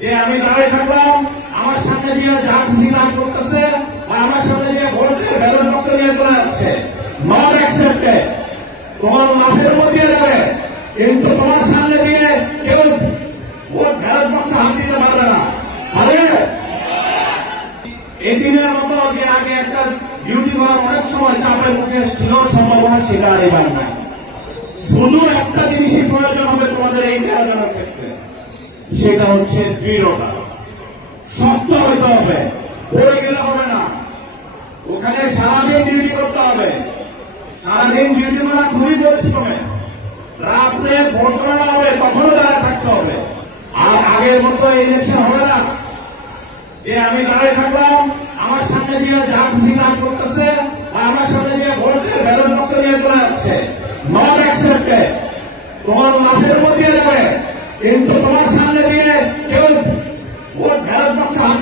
যে আমি দাঁড়িয়ে থাকলাম, আমার সামনে দিয়ে যা খুশি না করতেছে, আমার সামনে দিয়ে ভোটের ব্যালট বক্স নিয়ে চলে যাচ্ছে, নট অ্যাকসেপ্টেড। তোমার লাশের উপর দিয়ে যাবে, কিন্তু তোমার সামনে দিয়ে কেউ ভোট ব্যালট বক্সে হাত দিতে পারবে না, পারবে? এদিনের মতো যে আগে একটা ডিউটি করার অনেক সময় চাপের মুখে ছিল, সম্ভাবনা সেটা আর এবার নাই। শুধু একটা জিনিসই প্রয়োজন হবে তোমাদের এই 13 জনের ক্ষেত্রে, সেটা হচ্ছে দৃঢ়তা। শক্ত হইতে হবে, পড়ে গেলে হবে না। ওখানে সারাদিন ডিউটি করতে হবে, সারাদিন ডিউটি করা খুবই পরিশ্রমে। রাত্রে ভোট করানো হবে, তখনও দাঁড়িয়ে থাকতে হবে। আর আগের মতো ইলেকশন হবে না যে আমি দাঁড়িয়ে থাকলাম, আমার সামনে দিয়ে যা খুশি না করতেছে, আমার সামনে দিয়ে ভোটের ব্যালট বক্স নিয়ে চলে যাচ্ছে, নট অ্যাকসেপ্টেড। তোমার লাশের উপর দিয়ে যাবে, কিন্তু তোমার সামনে দিয়ে কেউ ভোট ব্যালট বক্সে হাত